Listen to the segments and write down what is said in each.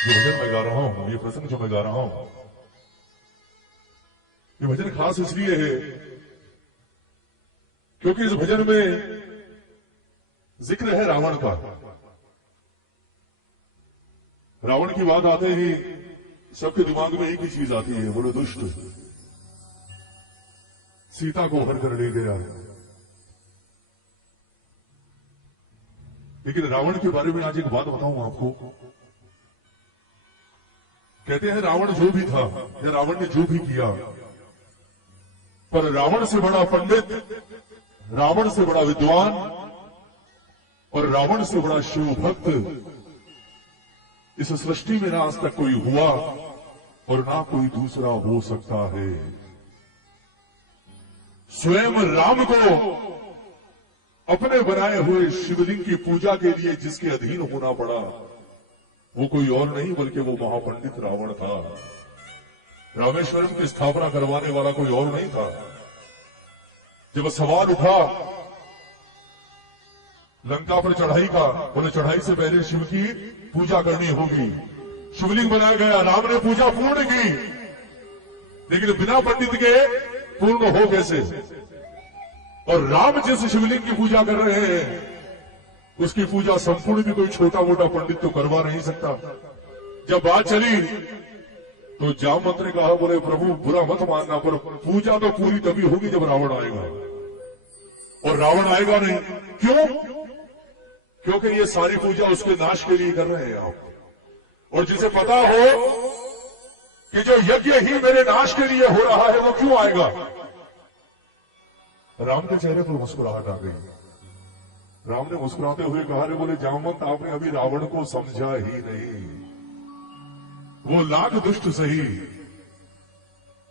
जो भजन मैं गा रहा हूं, ये प्रसंग जो मैं गा रहा हूं, ये भजन खास इसलिए है क्योंकि इस भजन में जिक्र है रावण का। रावण की बात आते ही सबके दिमाग में एक ही चीज आती है, बोले दुष्ट सीता को हर कर ले गया। लेकिन रावण के बारे में आज एक बात बताऊं आपको। कहते हैं रावण जो भी था या रावण ने जो भी किया, पर रावण से बड़ा पंडित, रावण से बड़ा विद्वान और रावण से बड़ा शिव भक्त इस सृष्टि में ना आज तक कोई हुआ और ना कोई दूसरा हो सकता है। स्वयं राम को अपने बनाए हुए शिवलिंग की पूजा के लिए जिसके अधीन होना पड़ा, वो कोई और नहीं बल्कि वो महापंडित रावण था। रामेश्वरम की स्थापना करवाने वाला कोई और नहीं था। जब सवाल उठा लंका पर चढ़ाई का, बोले चढ़ाई से पहले शिव की पूजा करनी होगी। शिवलिंग बनाया गया, राम ने पूजा पूर्ण की, लेकिन बिना पंडित के पूर्ण हो कैसे? और राम जिस शिवलिंग की पूजा कर रहे हैं उसकी पूजा संपूर्ण भी कोई छोटा मोटा पंडित तो करवा नहीं सकता। जब बात चली तो जामवंत ने कहा, बोले प्रभु बुरा मत मानना, पर पूजा तो पूरी तभी होगी जब रावण आएगा, और रावण आएगा नहीं। क्यों? क्योंकि ये सारी पूजा उसके नाश के लिए कर रहे हैं आप। और जिसे पता हो कि जो यज्ञ ही मेरे नाश के लिए हो रहा है वो क्यों आएगा? राम के चेहरे पर मुस्कुराहट आ गई। राम ने मुस्कुराते हुए कहा, रे बोले जामवंत आपने अभी रावण को समझा ही नहीं। वो लाख दुष्ट सही,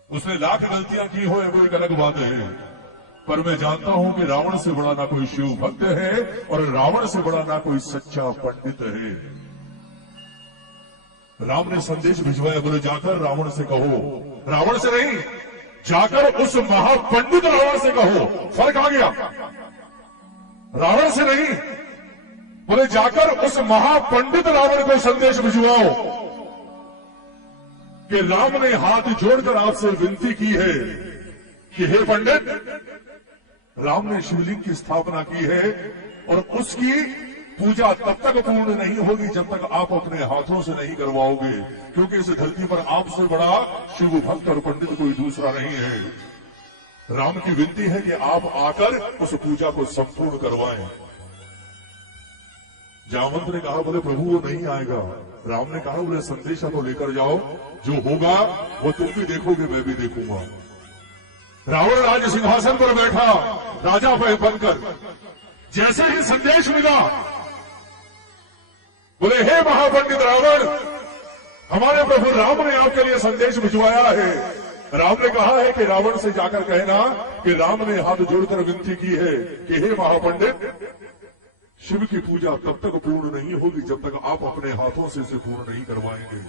उसने लाख गलतियां की हो वो एक अलग बात है, पर मैं जानता हूं कि रावण से बड़ा ना कोई शिव भक्त है और रावण से बड़ा ना कोई सच्चा पंडित है। राम ने संदेश भिजवाया, बोले जाकर रावण से कहो, रावण से नहीं, जाकर उस महापंडित रावण से कहो। फर्क आ गया, रावण से नहीं, बोले जाकर उस महापंडित रावण को संदेश भिजवाओ कि राम ने हाथ जोड़कर आपसे विनती की है कि हे पंडित, राम ने शिवलिंग की स्थापना की है और उसकी पूजा तब तक पूर्ण नहीं होगी जब तक आप अपने हाथों से नहीं करवाओगे, क्योंकि इस धरती पर आपसे बड़ा शिव भक्त और पंडित कोई दूसरा नहीं है। राम की विनती है कि आप आकर उस पूजा को संपूर्ण करवाएं। जामवंत ने कहा, बोले प्रभु वो नहीं आएगा। राम ने कहा, बोले संदेशा तो लेकर जाओ, जो होगा वो तुम भी देखोगे मैं भी देखूंगा। रावण राज सिंहासन पर बैठा राजा बनकर, जैसे ही संदेश मिला, बोले हे महापंडित रावण, हमारे प्रभु राम ने आपके लिए संदेश भिजवाया है। राम ने कहा है कि रावण से जाकर कहना कि राम ने हाथ जोड़कर विनती की है कि हे महापंडित, शिव की पूजा तब तक पूर्ण नहीं होगी जब तक आप अपने हाथों से इसे पूर्ण नहीं करवाएंगे।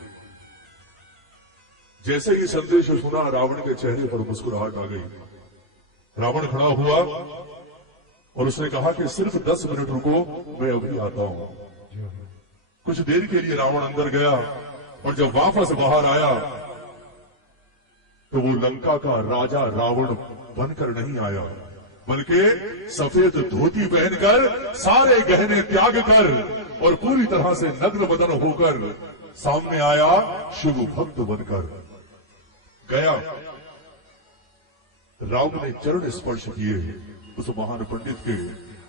जैसे ही संदेश सुना, रावण के चेहरे पर मुस्कुराहट आ गई। रावण खड़ा हुआ और उसने कहा कि सिर्फ 10 मिनट रुको, मैं अभी आता हूं। कुछ देर के लिए रावण अंदर गया और जब वापस बाहर आया तो वो लंका का राजा रावण बनकर नहीं आया, बल्कि सफेद धोती पहनकर, सारे गहने त्याग कर और पूरी तरह से नग्न बदन होकर सामने आया, शिव भक्त बनकर गया। राम ने चरण स्पर्श किए उस महान पंडित के।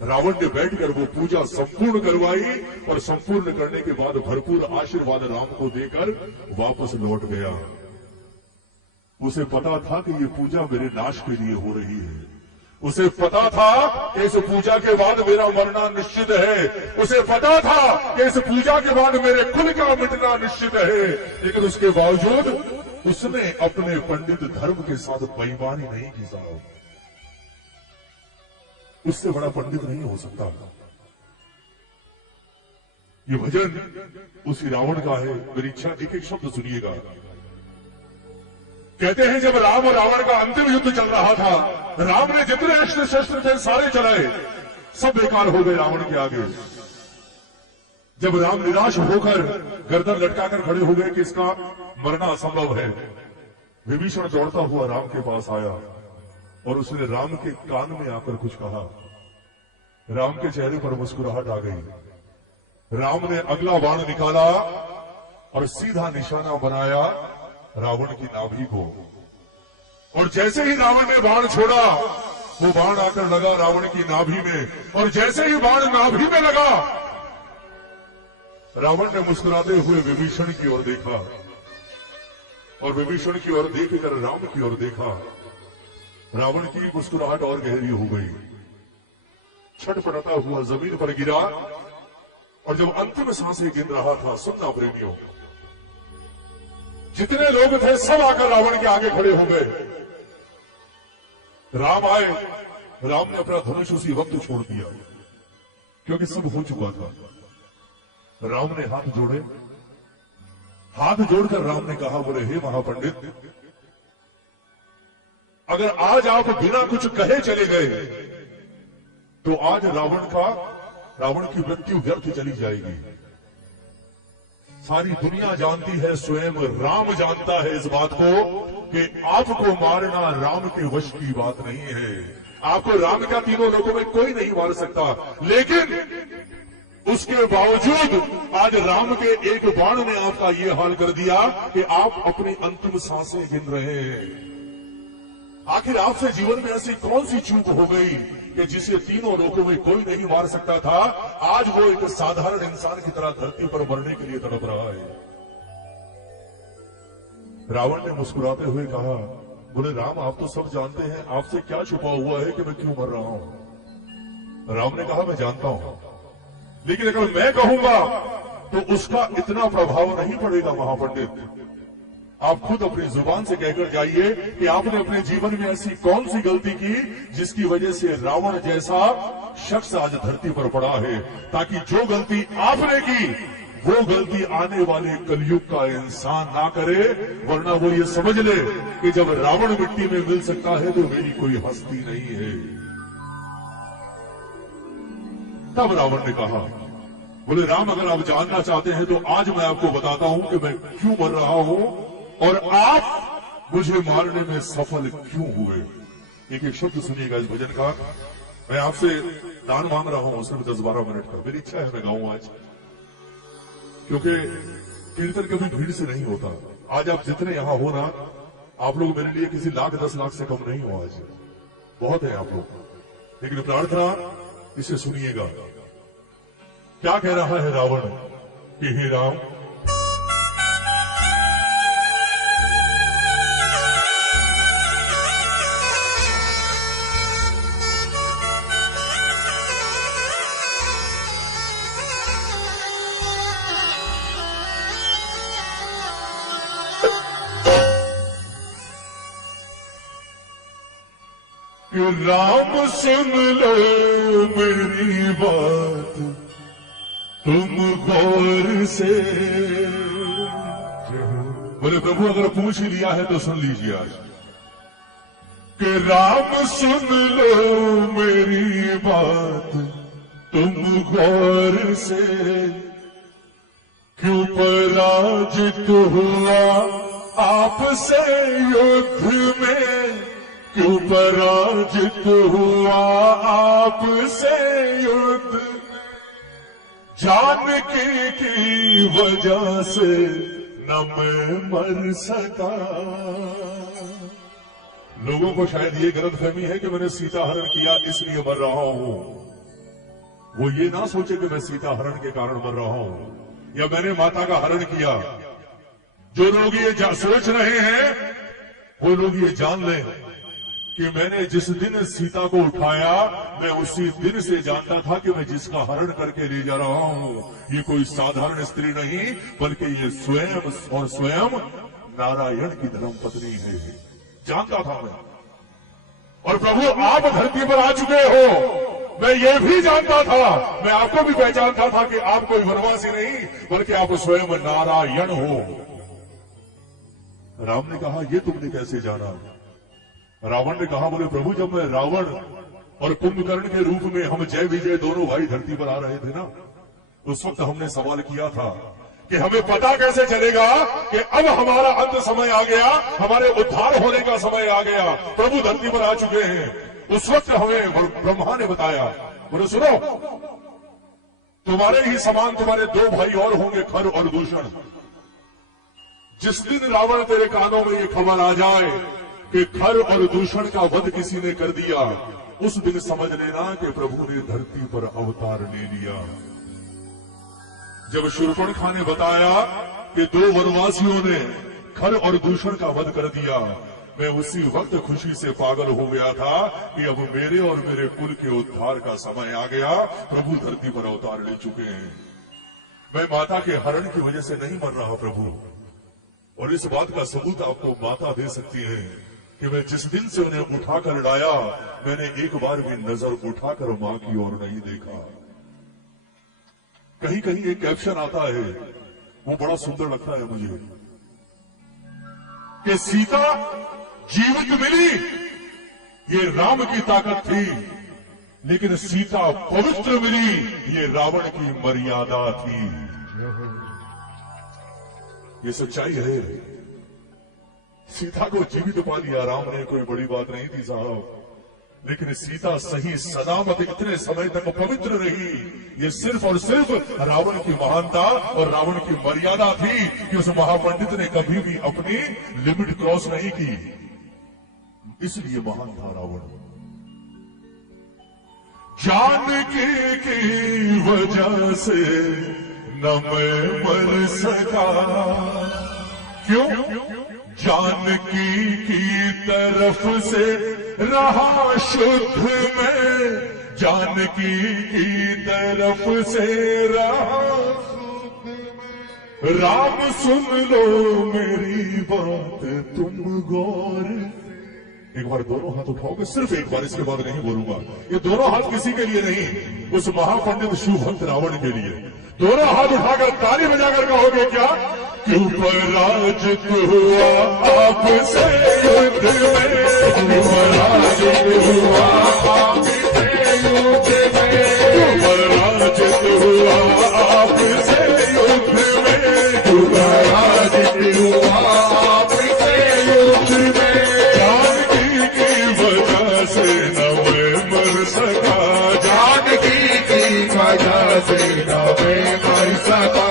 रावण ने बैठकर वो पूजा संपूर्ण करवाई और संपूर्ण करने के बाद भरपूर आशीर्वाद राम को देकर वापस लौट गया। उसे पता था कि ये पूजा मेरे नाश के लिए हो रही है। उसे पता था कि इस पूजा के बाद मेरा मरना निश्चित है। उसे पता था कि इस पूजा के बाद मेरे कुल का मिटना निश्चित है। लेकिन उसके बावजूद उसने अपने पंडित धर्म के साथ बेईमानी नहीं की साहब। उससे बड़ा पंडित नहीं हो सकता। ये भजन उसी रावण का है। मेरी इच्छा, एक एक शब्द सुनिएगा। कहते हैं जब राम और रावण का अंतिम युद्ध चल रहा था, राम ने जितने अस्त्र शस्त्र थे सारे चलाए, सब बेकार हो गए रावण के आगे। जब राम निराश होकर गर्दन लटकाकर खड़े हो गए कि इसका मरना असंभव है, विभीषण दौड़ता हुआ राम के पास आया और उसने राम के कान में आकर कुछ कहा। राम के चेहरे पर मुस्कुराहट आ गई। राम ने अगला बाण निकाला और सीधा निशाना बनाया रावण की नाभि को, और जैसे ही रावण ने बाण छोड़ा वो बाण आकर लगा रावण की नाभि में, और जैसे ही बाण नाभि में लगा रावण ने मुस्कुराते हुए विभीषण की ओर देखा, और विभीषण की ओर देखकर राम की ओर देखा। रावण की मुस्कुराहट और गहरी हो गई, छटपटाता हुआ जमीन पर गिरा, और जब अंतिम सांसें गिन रहा था, सुनना प्रेमियों, जितने लोग थे सब आकर रावण के आगे खड़े हो गए। राम आए, राम ने अपना धनुष उसी वक्त छोड़ दिया क्योंकि सब हो चुका था। राम ने हाथ जोड़े, हाथ जोड़कर राम ने कहा, बोले हे महापंडित, अगर आज आप बिना कुछ कहे चले गए तो आज रावण की मृत्यु व्यर्थ चली जाएगी। सारी दुनिया जानती है, स्वयं राम जानता है इस बात को कि आपको मारना राम के वश की बात नहीं है। आपको राम का तीनों लोगों में कोई नहीं मार सकता, लेकिन उसके बावजूद आज राम के एक बाण ने आपका ये हाल कर दिया कि आप अपनी अंतिम सांसें गिन रहे हैं। आखिर आपसे जीवन में ऐसी कौन सी चूक हो गई कि जिसे तीनों लोगों में कोई नहीं मार सकता था, आज वो एक साधारण इंसान की तरह धरती पर मरने के लिए तड़प रहा है। रावण ने मुस्कुराते हुए कहा, बोले राम, आप तो सब जानते हैं, आपसे क्या छुपा हुआ है कि मैं क्यों मर रहा हूं। राम ने कहा, मैं जानता हूं, लेकिन अगर मैं कहूंगा तो उसका इतना प्रभाव नहीं पड़ेगा महापंडित। आप खुद अपनी जुबान से कहकर जाइए कि आपने अपने जीवन में ऐसी कौन सी गलती की जिसकी वजह से रावण जैसा शख्स आज धरती पर पड़ा है, ताकि जो गलती आपने की वो गलती आने वाले कलयुग का इंसान ना करे, वरना वो ये समझ ले कि जब रावण मिट्टी में मिल सकता है तो मेरी कोई हस्ती नहीं है। तब रावण ने कहा, बोले राम, अगर आप जानना चाहते हैं तो आज मैं आपको बताता हूं कि मैं क्यों मर रहा हूं और आप मुझे मारने में सफल क्यों हुए। एक एक शब्द सुनिएगा इस भजन का। मैं आपसे दान मांग रहा हूं सिर्फ 10-12 मिनट का। मेरी इच्छा है मैं गाऊं आज, क्योंकि कीर्तन कभी भीड़ से नहीं होता। आज आप जितने यहां हो ना, आप लोग मेरे लिए किसी लाख 10 लाख से कम नहीं हो। आज बहुत है आप लोग, लेकिन प्रार्थना इसे सुनिएगा। क्या कह रहा है रावण कि हे राम, राम सुन लो मेरी बात तुम गौर से। बोले प्रभु, अगर पूछ ही लिया है तो सुन लीजिए आज कि राम सुन लो मेरी बात तुम गौर से। क्यों पराजित हुआ आपसे युद्ध में, क्यों पराजित हुआ आपसे युद्ध, जानकी की वजह से न मैं मर सका। लोगों को शायद ये गलतफहमी है कि मैंने सीता हरण किया इसलिए मर रहा हूं। वो ये ना सोचे कि मैं सीता हरण के कारण मर रहा हूं या मैंने माता का हरण किया। जो लोग ये सोच रहे हैं वो लोग ये जान लें कि मैंने जिस दिन सीता को उठाया, मैं उसी दिन से जानता था कि मैं जिसका हरण करके ले जा रहा हूं ये कोई साधारण स्त्री नहीं, बल्कि ये स्वयं नारायण की धर्मपत्नी है। जानता था मैं। और प्रभु, आप धरती पर आ चुके हो, मैं ये भी जानता था, मैं आपको भी पहचानता था कि आप कोई वनवासी नहीं, बल्कि आप स्वयं नारायण हो। राम ने कहा, ये तुमने कैसे जाना। रावण ने कहा, बोले प्रभु, जब मैं रावण और कुंभकर्ण के रूप में हम जय विजय दोनों भाई धरती पर आ रहे थे ना, उस वक्त हमने सवाल किया था कि हमें पता कैसे चलेगा कि अब हमारा अंत समय आ गया, हमारे उद्धार होने का समय आ गया, प्रभु धरती पर आ चुके हैं। उस वक्त हमें ब्रह्मा ने बताया, बोले सुनो, तुम्हारे ही समान तुम्हारे दो भाई और होंगे, खर और दूषण। जिस दिन रावण तेरे कानों में ये खबर आ जाए कि खर और दूषण का वध किसी ने कर दिया, उस दिन समझ लेना कि प्रभु ने धरती पर अवतार ले लिया। जब शूर्पणखा ने बताया कि दो वनवासियों ने खर और दूषण का वध कर दिया, मैं उसी वक्त खुशी से पागल हो गया था कि अब मेरे और मेरे कुल के उद्धार का समय आ गया, प्रभु धरती पर अवतार ले चुके हैं। मैं माता के हरण की वजह से नहीं मर रहा प्रभु, और इस बात का सबूत आपको माता दे सकती है कि मैं जिस दिन से उन्हें उठाकर लाया, मैंने एक बार भी नजर उठाकर मां की ओर नहीं देखा। कहीं कहीं एक कैप्शन आता है, वो बड़ा सुंदर लगता है मुझे, कि सीता जीवित मिली, ये राम की ताकत थी, लेकिन सीता पवित्र मिली, ये रावण की मर्यादा थी। ये सच्चाई है। सीता को जीवित पा लिया राम ने, कोई बड़ी बात नहीं थी साहब, लेकिन सीता सही सलामत इतने समय तक पवित्र रही, ये सिर्फ और सिर्फ रावण की महानता और रावण की मर्यादा थी कि उस महापंडित ने कभी भी अपनी लिमिट क्रॉस नहीं की, इसलिए महान था रावण। जानकी की वजह से न मैं मर सका, क्यों? जानकी की तरफ से रहा शुद्ध में, जानकी की तरफ से रहा शुद्ध में। राम सुन लो मेरी बात तुम गौर। एक बार दोनों हाथ उठाओगे, सिर्फ एक बार, इसके बाद नहीं बोलूंगा। ये दोनों हाथ किसी के लिए नहीं, उस महापंडित शिव भक्त रावण के लिए। दोनों हाथ उठाकर ताली बजाकर कहोगे क्या? क्यों पराजित हुआ आपसे युद्ध में, क्यों पराजित हुआ आपसे युद्ध में, क्यों पराजित हुआ आपसे युद्ध में, क्यों पराजित हुआ आपसे युद्ध में। जानकी की वजह से न मैं मर सका, जानकी की वजह से न मैं मर सका।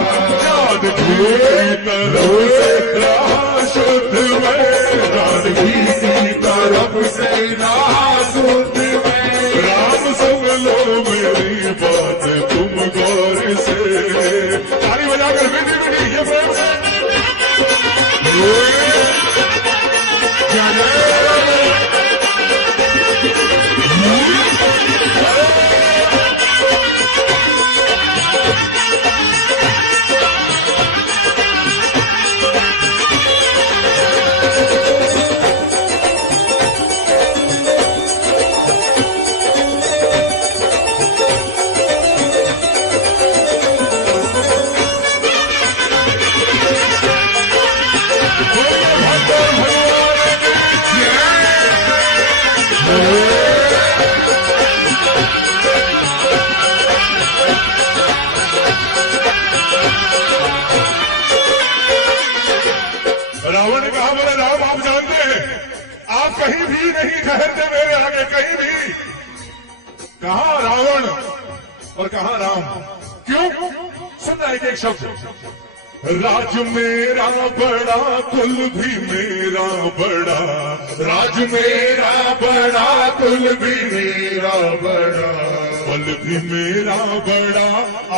शुद्ध में, जानकी की तरफ से रहा शुद्ध में। राम सुन लो मेरी बात तुम गौर से। ताली बजाकर बेटी बेटी ये प्रेम से कहीं भी नहीं ठहरते मेरे आगे, कहीं भी। कहां रावण और कहां राम? क्यों? सुनना एक एक शब्द। राज मेरा बड़ा कुल भी मेरा बड़ा, राज मेरा बड़ा कुल भी मेरा बड़ा, बल भी मेरा बड़ा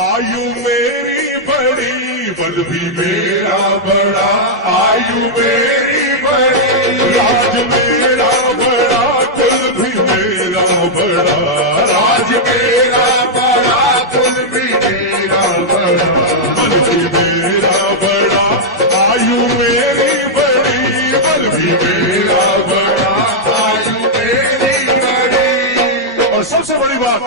आयु मेरी बड़ी, बल भी मेरा बड़ा आयु मेरी बड़ी। राज मेरा बड़ा कुल भी मेरा बड़ा, राज मेरा बड़ा कुल भी मेरा बड़ा, बल भी मेरा बड़ा आयु मेरी बड़ी, बल भी मेरा बड़ा आयु मेरी बड़ी। और सबसे बड़ी बात,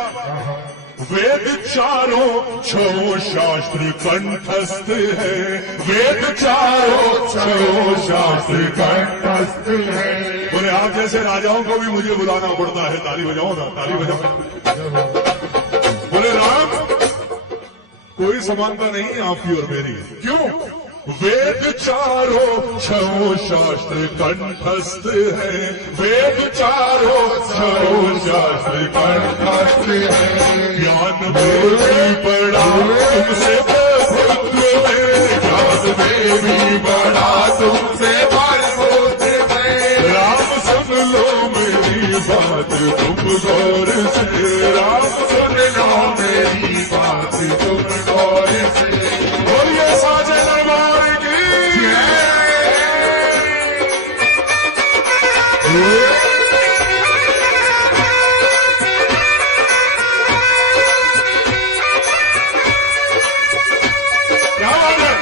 वेद चारों छो शास्त्र कंठस्थ है, वेद चारों छो शास्त्र कंठस्थ है। बोले आप जैसे राजाओं को भी मुझे बुलाना पड़ता है। ताली बजाओ ना, ताली बजाओ। बोले राम कोई समानता नहीं आपकी और मेरी। क्यों? वेद चारों छो शास्त्र कंठस्थ है, वेद चारों छो शास्त्र कंठस्थ है। ज्ञान में भी बड़ा तुमसे प्रभुत्व है, ज्ञान में भी बड़ा तुमसे प्रभुत्व है। राम सुन लो मेरी बात तुम गौर से, राम सुन लो मेरी बात तुम गौर से। बोलिए साजे दरबार की। क्या बात है?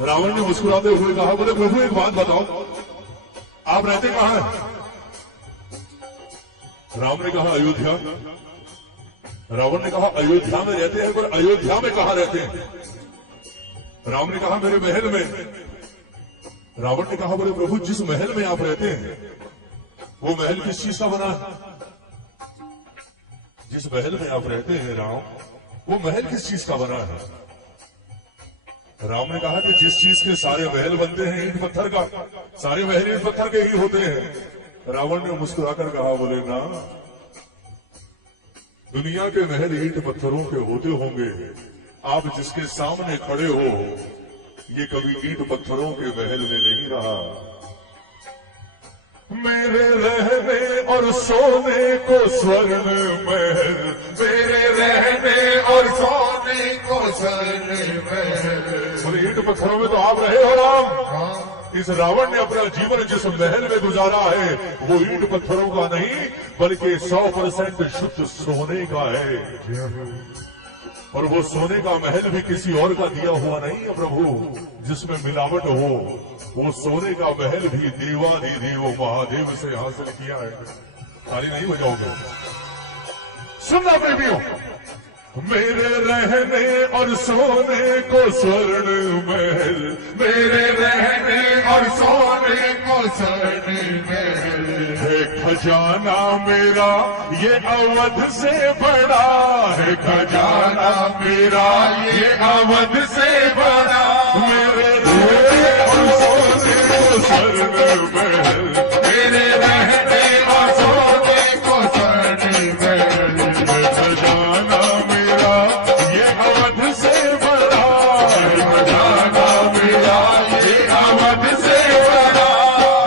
रावण ने मुस्कुराते हुए कहा, बोले प्रभु एक बात बताओ, आप रहते कहां हैं? राम ने कहा अयोध्या। रावण ने कहा अयोध्या में रहते हैं, पर अयोध्या में कहां रहते हैं? राम ने कहा मेरे महल में। रावण ने कहा बोले प्रभु जिस महल में आप रहते हैं वो महल किस चीज का बना है? जिस महल में आप रहते हैं राम, वो महल किस चीज का बना है? राम ने कहा कि जिस चीज के सारे महल बनते हैं ईंट पत्थर का, सारे महल ईंट पत्थर के ही होते हैं। रावण ने मुस्कुराकर कहा बोले ना, दुनिया के महल ईंट पत्थरों के होते होंगे, आप जिसके सामने खड़े हो ये कभी ईंट पत्थरों के महल में नहीं रहा। मेरे रहने और सोने को स्वर्ण महल, मेरे रहने और सोने को स्वर्ण महल। बोले ईंट पत्थरों में तो आप रहे हो राम। इस रावण ने अपना जीवन जिस महल में गुजारा है वो ईंट पत्थरों का नहीं बल्कि 100% शुद्ध सोने का है। और वो सोने का महल भी किसी और का दिया हुआ नहीं है प्रभु जिसमें मिलावट हो। वो सोने का महल भी देवाधिदेव महादेव से हासिल किया है। ताली नहीं बजाओगे? सुनना प्रेमियों, मेरे रहने और सोने को स्वर्ण महल, मेरे रहने और सोने को स्वर्ण महल है। खजाना मेरा ये अवध से बड़ा है, खजाना मेरा ये अवध से बड़ा। मेरे रहने और सोने को स्वर्ण महल, मेरे रहने और सोने को स्वर्ण महल है। खजाना मेरा ये अवध से बड़ा है, खजाना मेरा ये अवध से बड़ा।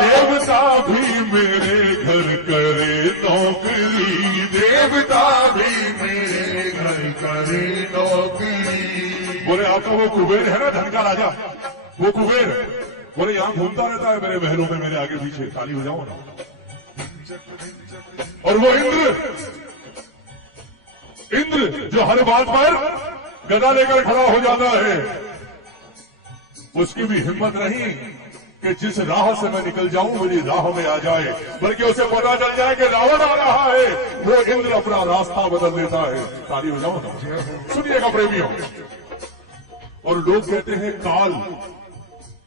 देवता भी मेरे घर करे नौकरी, देवता भी मेरे घर करे नौकरी। बोले आपका वो कुबेर है ना धन का राजा, वो कुबेर बोले यहाँ घूमता रहता है मेरे महलों में, मेरे आगे पीछे। ताली हो जाओ ना। और वो इंद्र जो हर बात पर गदा लेकर खड़ा हो जाता है, उसकी भी हिम्मत नहीं कि जिस राह से मैं निकल जाऊं मेरी राह में आ जाए, बल्कि उसे पता चल जाए कि रावण आ रहा है, वो इंद्र अपना रास्ता बदल देता है। ताली हो जाओ ना। सुनिएगा प्रेमियों, और लोग कहते हैं काल,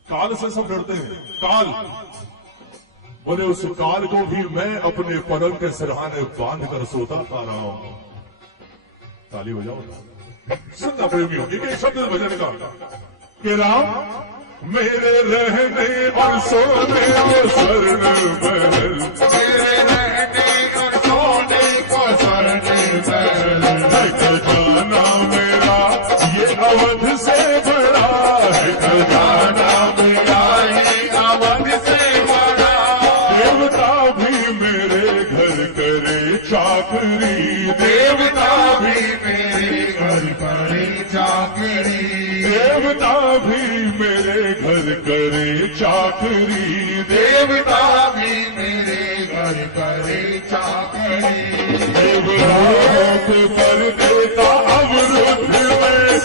काल से सब डरते हैं। काल बोले उस काल को भी मैं अपने पलंग के सिरहाने बांध कर सोता था राम। ताली हो जाओ। सुनना प्रेमियों, एक शब्द भजन का कि राम मेरे रहने और सोने को स्वर्ण महल, मेरे रहने और सोने को स्वर्ण महल, खजाना मेरा ये अवध से बड़ा है, खजाना मेरा ये अवध से बड़ा। देवता भी मेरे घर करे चाकरी, देवता भी मेरे घर करे चाकरी, देवता भी मेरे घर करे चाकरी, देवता भी मेरे घर करे चाकरी। देवताओं को कर देता अवरोध में,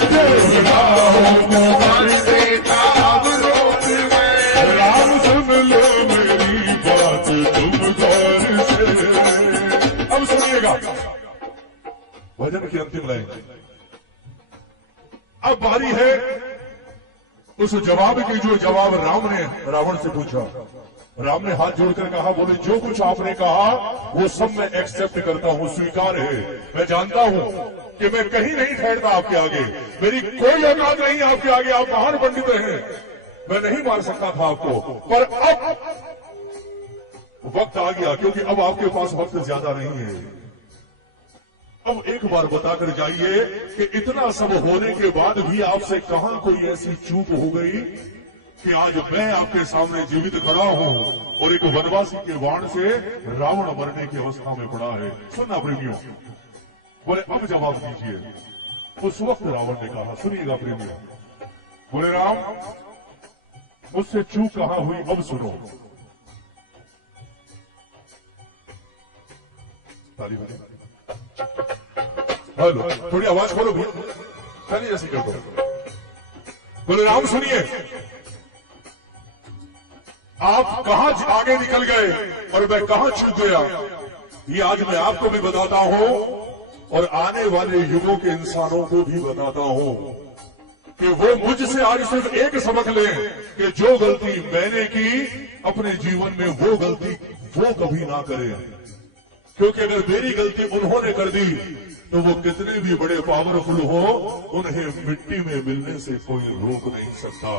देवताओं को कर देता अवरोध में। राम सुन लो मेरी बात तुम गौर से। अब सुनिएगा भजन की अंतिम लाइन। अब बारी है उस जवाब की जो जवाब राम ने रावण से पूछा। राम ने हाथ जोड़कर कहा, बोले जो कुछ आपने कहा वो सब मैं एक्सेप्ट करता हूं, स्वीकार है। मैं जानता हूं कि मैं कहीं नहीं ठहरता आपके आगे, मेरी कोई औकात नहीं आपके आगे, आप महान पंडित हैं, मैं नहीं मार सकता था आपको। पर अब वक्त आ गया, क्योंकि अब आपके पास वक्त ज्यादा नहीं है। अब एक बार बताकर जाइए कि इतना सब होने के बाद भी आपसे कहां कोई ऐसी चूक हो गई कि आज मैं आपके सामने जीवित खड़ा हूं और एक वनवासी के बाण से रावण मरने की अवस्था में पड़ा है। सुनना प्रेमियों, बोले अब जवाब दीजिए। उस वक्त रावण ने कहा, सुनिएगा प्रेमियों, बोले राम मुझसे चूक कहां हुई अब सुनो। ताली बजाओ। हेलो, थोड़ी आवाज खोलो भैया, चलिए ऐसे कर दो। बोले राम सुनिए, आप कहां आगे निकल गए और मैं कहां छूट गया, ये आज मैं आपको भी बताता हूं और आने वाले युगों के इंसानों को भी बताता हूं कि वो मुझसे आज सिर्फ एक सबक लें कि जो गलती मैंने की अपने जीवन में वो गलती वो कभी ना करें। क्योंकि अगर मेरी गलती उन्होंने कर दी तो वो कितने भी बड़े पावरफुल हो, उन्हें मिट्टी में मिलने से कोई रोक नहीं सकता।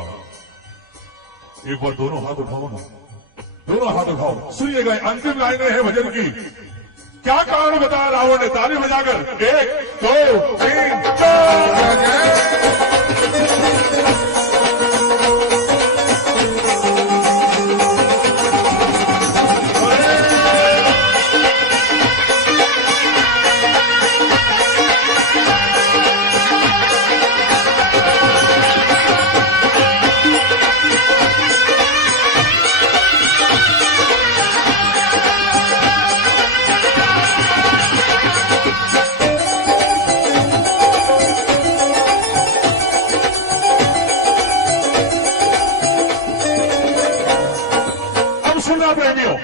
एक बार दोनों हाथ उठाओ ना, दोनों हाथ उठाओ। सुनिएगा अंतिम लाइनें हैं भजन की। क्या कारण बताया रावण ने, ताली बजाकर 1 2 3 4। प्रेमियों,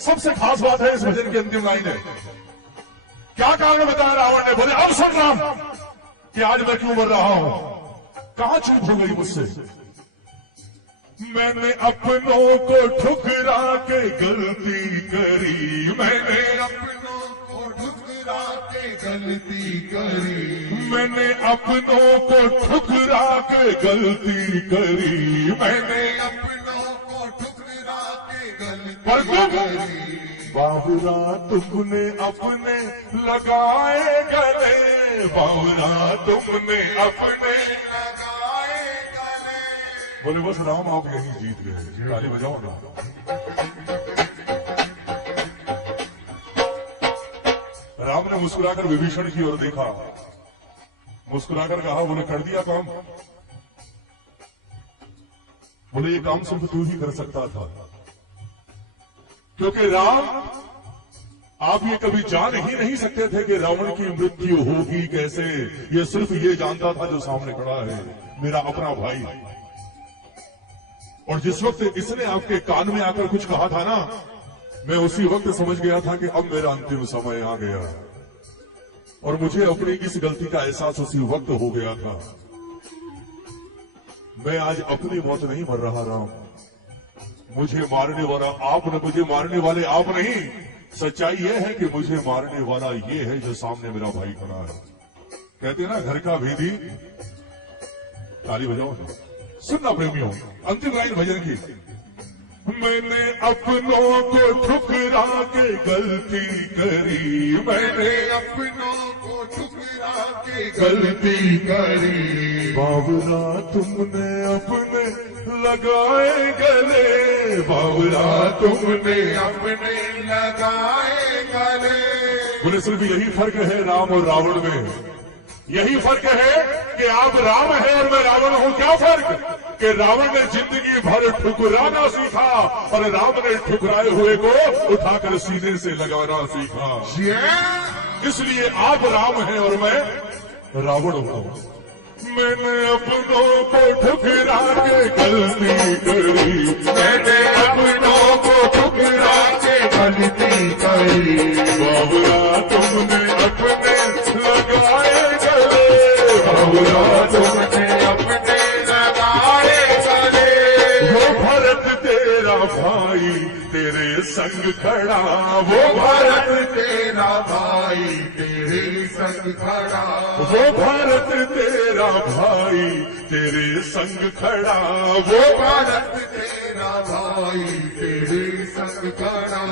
सबसे खास बात है इस भजन की अंतिम लाइन है। क्या कारण बताया रावण ने, बोले अब सुन राम कि आज मैं क्यों मर रहा हूं, कहां चूक हो गई मुझसे। मैंने अपनों को ठुकरा के गलती करी, मैंने अपनों को ठुकरा के गलती करी, मैंने अपनों को ठुकरा के गलती करी, मैंने अपनों को ठुकरा के गलती पर तुम करी। बाबुरा तुमने अपने लगाए गले, बाबुरा तुमने अपने लगाए गले। बोले बस राम आप यही जीत गए, ताली बजाओ ना। राम ने मुस्कुराकर विभीषण की ओर देखा, मुस्कुराकर कहा, बोले कर दिया काम। बोले ये काम सिर्फ तू ही कर सकता था, क्योंकि राम आप ये कभी जान ही नहीं सकते थे कि रावण की मृत्यु होगी कैसे। ये सिर्फ ये जानता था जो सामने खड़ा है, मेरा अपना भाई। और जिस वक्त इसने आपके कान में आकर कुछ कहा था ना, मैं उसी वक्त समझ गया था कि अब मेरा अंतिम समय आ गया। और मुझे अपनी इस गलती का एहसास उसी वक्त हो गया था। मैं आज अपनी मौत नहीं मर रहा राम, मुझे मारने वाला आप न, मुझे मारने वाले आप नहीं। सच्चाई यह है कि मुझे मारने वाला ये है जो सामने मेरा भाई खड़ा है। कहते हैं ना घर का भेदी, ताली बजाओ। सुनना प्रेमियों, अंतिम लाइन भजन की। मैंने अपनों को ठुकरा के गलती करी, मैंने अपनों को ठुकरा के गलती करी। बाबरा तुमने अपने लगाए गले, बाबरा तुमने अपने लगाए गले। बोले सिर्फ यही फर्क है राम और रावण में, यही फर्क है कि आप राम है और मैं रावण हूं। क्या फर्क कि रावण ने जिंदगी भर ठुकराना सीखा और राम ने ठुकराए हुए को उठाकर सीने से लगाना सीखा। इसलिए आप राम हैं और मैं रावण हूं। मैंने अपनों को ठुकरा के गलती करी, मैंने अपनों को ठुकरा के गलती करी। बाबरा तुमने अपने लगाए गले, बाबरा तुमने अपने लगाए गले। वो भरत तेरा भाई तेरे संग खड़ा, वो भारत तेरा भाई तेरे संग खड़ा। वो भारत तेरा भाई तेरे संग खड़ा, वो भारत तेरा भाई तेरे संग खड़ा।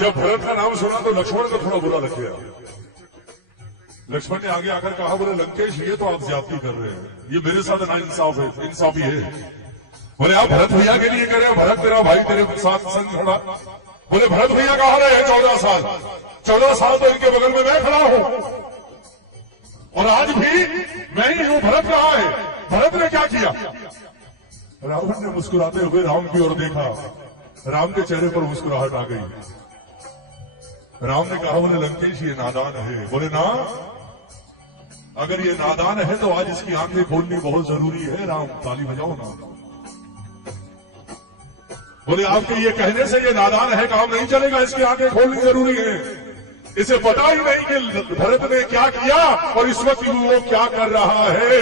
जब भरत का नाम सुना तो लक्ष्मण को थोड़ा बुरा लग गया। लक्ष्मण ने आगे आकर कहा, बोले लंकेश ये तो आप ज्यादती कर रहे हैं, ये मेरे साथ ना इंसाफ है, इंसाफी है। बोले आप भरत भैया के लिए करें, भरत तेरा भाई तेरे साथ संग खड़ा। बोले भरत भैया कहा रहे हैं 14 साल, 14 साल तो इनके बगल में मैं खड़ा हूं और आज भी मैं ही हूं। भरत कहां है? भरत ने क्या किया? रावण ने मुस्कुराते हुए राम की ओर देखा, राम के चेहरे पर मुस्कुराहट आ गई। राम ने कहा, बोले लंकेश ये नादान है। बोले ना, अगर ये नादान है तो आज इसकी आंखें खोलनी बहुत जरूरी है। राम ताली बजाओ ना। बोले आपके ये कहने से ये नादान है, काम नहीं चलेगा, इसकी आंखें खोलनी जरूरी है। इसे पता ही नहीं कि भरत ने क्या किया और इस वक्त वो क्या कर रहा है।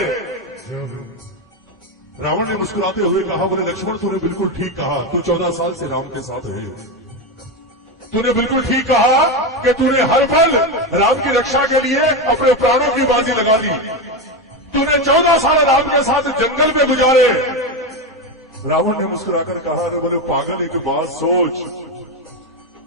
रावण ने मुस्कुराते हुए कहा, बोले लक्ष्मण तूने बिल्कुल ठीक कहा, तू 14 साल से राम के साथ है। तूने बिल्कुल ठीक कहा कि तूने हर पल राम की रक्षा के लिए अपने प्राणों की बाजी लगा दी। तूने 14 साल राम के साथ जंगल में गुजारे। रावण ने मुस्कुराकर कहा, अरे बोले पागल एक बात सोच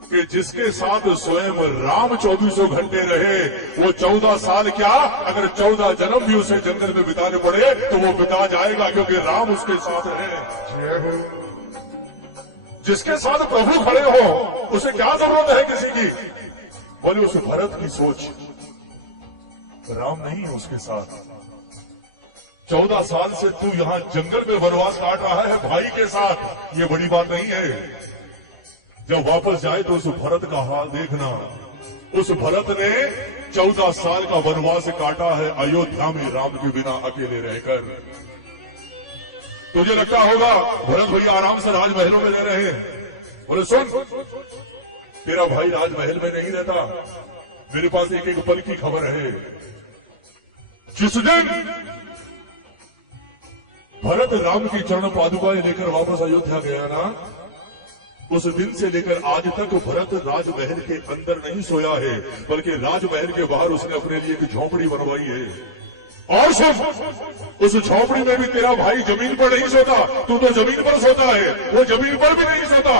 कि जिसके साथ स्वयं राम 2400 घंटे रहे, वो 14 साल क्या अगर 14 जन्म भी उसे जंगल में बिताने पड़े तो वो बिता जाएगा, क्योंकि राम उसके साथ है। जिसके साथ प्रभु खड़े हो उसे क्या जरूरत है किसी की? बोले उस भरत की सोच, राम नहीं है उसके साथ। 14 साल से तू यहां जंगल में वनवास काट रहा है भाई के साथ, ये बड़ी बात नहीं है। जब वापस जाए तो उस भरत का हाल देखना। उस भरत ने 14 साल का वनवास काटा है अयोध्या में राम के बिना अकेले रहकर। तुझे लगता होगा भरत भैया आराम से राजमहलों में रह रहे हैं। बोले सुन, तेरा भाई राजमहल में नहीं रहता, मेरे पास एक एक पल की खबर है। जिस दिन भरत राम की चरण पादुकाएं लेकर वापस अयोध्या गया ना, उस दिन से लेकर आज तक भरत राजमहल के अंदर नहीं सोया है, बल्कि राजमहल के बाहर उसने अपने लिए एक झोपड़ी बनवाई है। और सिर्फ उस झोपड़ी में भी तेरा भाई जमीन पर नहीं सोता, तू तो जमीन पर सोता है, वो जमीन पर भी नहीं सोता,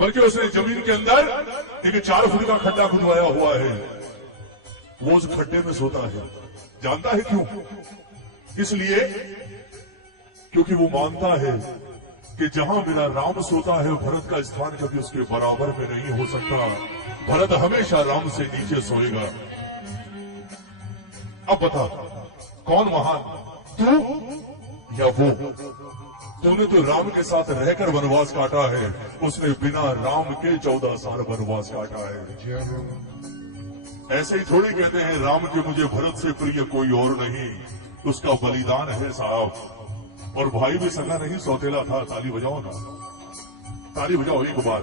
बल्कि उसने जमीन के अंदर एक 4 फुट का खड्डा खुदवाया हुआ है, वो उस खड्डे में सोता है। जानता है क्यों? इसलिए क्योंकि वो मानता है कि जहां मेरा राम सोता है भरत का स्थान कभी उसके बराबर में नहीं हो सकता। भरत हमेशा राम से नीचे सोएगा। अब बता कौन महान, तू या वो? तूने तो राम के साथ रहकर वनवास काटा है, उसने बिना राम के 14 साल वनवास काटा है। ऐसे ही थोड़ी कहते हैं राम के मुझे भरत से प्रिय कोई और नहीं, उसका बलिदान है साहब। और भाई भी सगा नहीं, सौतेला था। ताली बजाओ ना, ताली बजाओ एक बार।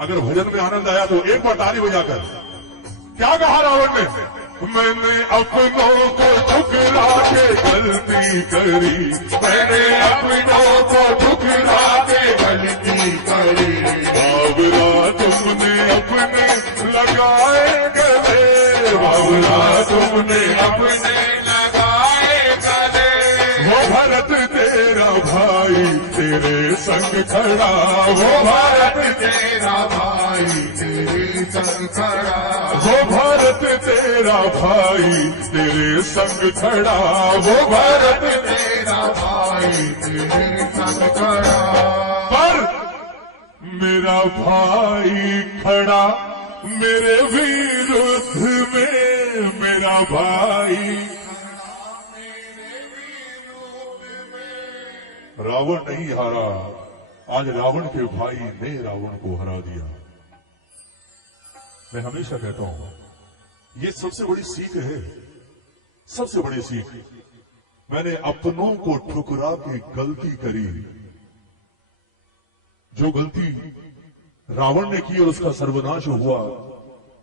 अगर भजन में आनंद आया तो एक बार ताली बजाकर। क्या कहा रावण ने? मैंने अपनों को ठुकरा के गलती करी, मैंने अपनों को ठुकरा के गलती करी। बाबरा तुमने अपने लगाए गले, बाबरा तुमने अपने लगाए गले। वो भरत तेरे संग खड़ा, वो भारत तेरा भाई तेरे संग खड़ा, वो भारत तेरा भाई तेरे संग खड़ा, वो भारत तेरा भाई तेरे संग खड़ा। पर मेरा भाई खड़ा मेरे विरुद्ध में, मेरा भाई रावण नहीं हारा, आज रावण के भाई ने रावण को हरा दिया। मैं हमेशा कहता हूं ये सबसे बड़ी सीख है, सबसे बड़ी सीख। मैंने अपनों को ठुकरा के गलती करी, जो गलती रावण ने की और उसका सर्वनाश हुआ,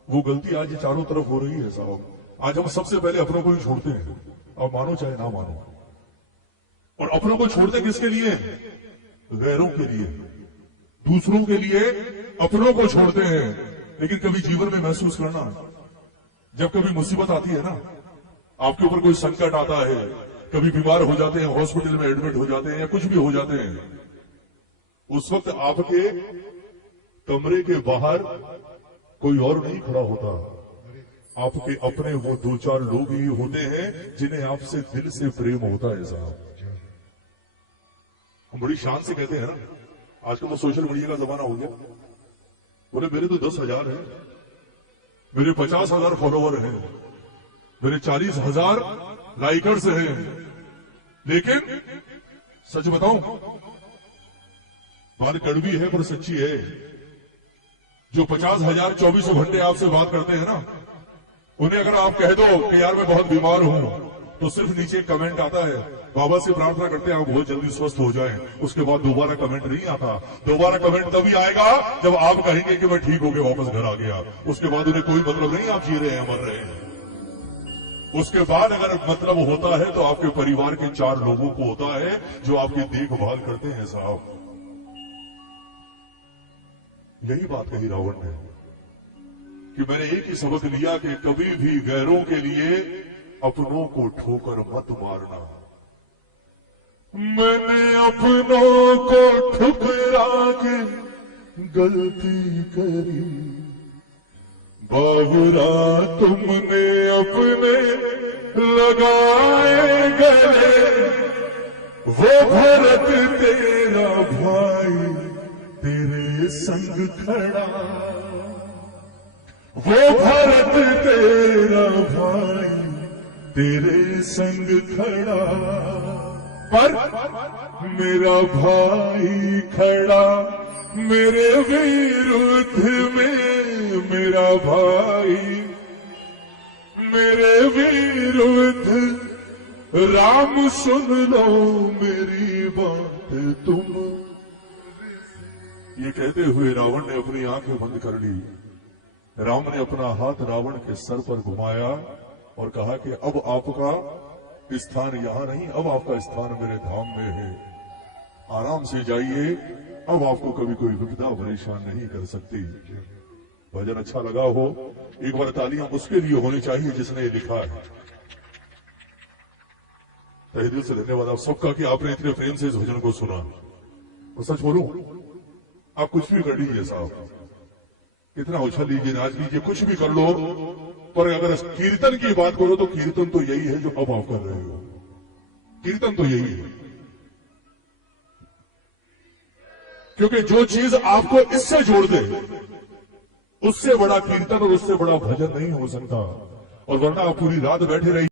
वो गलती आज चारों तरफ हो रही है साहब। आज हम सबसे पहले अपनों को ही छोड़ते हैं, अब मानो चाहे ना मानो। और अपनों को छोड़ते किसके लिए? गैरों के लिए, दूसरों के लिए अपनों को छोड़ते हैं। लेकिन कभी जीवन में महसूस करना, जब कभी मुसीबत आती है ना, आपके ऊपर कोई संकट आता है, कभी बीमार हो जाते हैं, हॉस्पिटल में एडमिट हो जाते हैं या कुछ भी हो जाते हैं, उस वक्त आपके कमरे के बाहर कोई और नहीं खड़ा होता, आपके अपने वो दो चार लोग ही होते हैं जिन्हें आपसे दिल से प्रेम होता है साहब। हम बड़ी शान से कहते हैं ना, आजकल तो सोशल मीडिया का जमाना हो गया, बोले मेरे तो 10,000 है, मेरे 50,000 फॉलोवर हैं, मेरे 40,000 लाइकर्स हैं। लेकिन सच बताऊं, बात कड़वी है पर सच्ची है। जो 50,000 24 घंटे आपसे बात करते हैं ना, उन्हें अगर आप कह दो कि यार मैं बहुत बीमार हूं, तो सिर्फ नीचे कमेंट आता है, बाबा से प्रार्थना करते हैं आप बहुत जल्दी स्वस्थ हो जाएं। उसके बाद दोबारा कमेंट नहीं आता। दोबारा कमेंट तभी आएगा जब आप कहेंगे कि मैं ठीक हो गया, वापस घर आ गया। उसके बाद उन्हें कोई मतलब नहीं आप जी रहे हैं, मर रहे हैं। उसके बाद अगर मतलब होता है तो आपके परिवार के 4 लोगों को होता है जो आपकी देखभाल करते हैं साहब। यही बात कही रावण ने कि मैंने एक ही सबक लिया कि कभी भी गैरों के लिए अपनों को ठोकर मत मारना। मैंने अपनों को ठुकरा के गलती करी, बाबुरा तुमने अपने लगाए गले, वो भरत तेरा भाई तेरे संग खड़ा, वो भरत तेरा भाई तेरे संग खड़ा। पर मेरा भाई खड़ा मेरे विरुद्ध में, मेरा भाई मेरे विरुद्ध। राम सुन लो मेरी बात तुम। ये कहते हुए रावण ने अपनी आंखें बंद कर ली। राम ने अपना हाथ रावण के सर पर घुमाया और कहा कि अब आपका स्थान यहां नहीं, अब आपका स्थान मेरे धाम में है। आराम से जाइए, अब आपको कभी कोई विपदा परेशान नहीं कर सकती। भजन अच्छा लगा हो, एक बार तालियां उसके लिए होनी चाहिए जिसने ये लिखा है। तहे दिल से धन्यवाद आप सबका कि आपने इतने प्रेम से इस भजन को सुना। और सच बोलूं, आप कुछ भी कर लीजिए साहब, कितना उछल लीजिए, नाच लीजिए, कुछ भी कर लो, पर अगर कीर्तन की बात करो तो कीर्तन तो यही है जो अब आप कर रहे हो। कीर्तन तो यही है, क्योंकि जो चीज आपको इससे जोड़ दे, उससे बड़ा कीर्तन और उससे बड़ा भजन नहीं हो सकता। और वरना आप पूरी रात बैठे रहिए।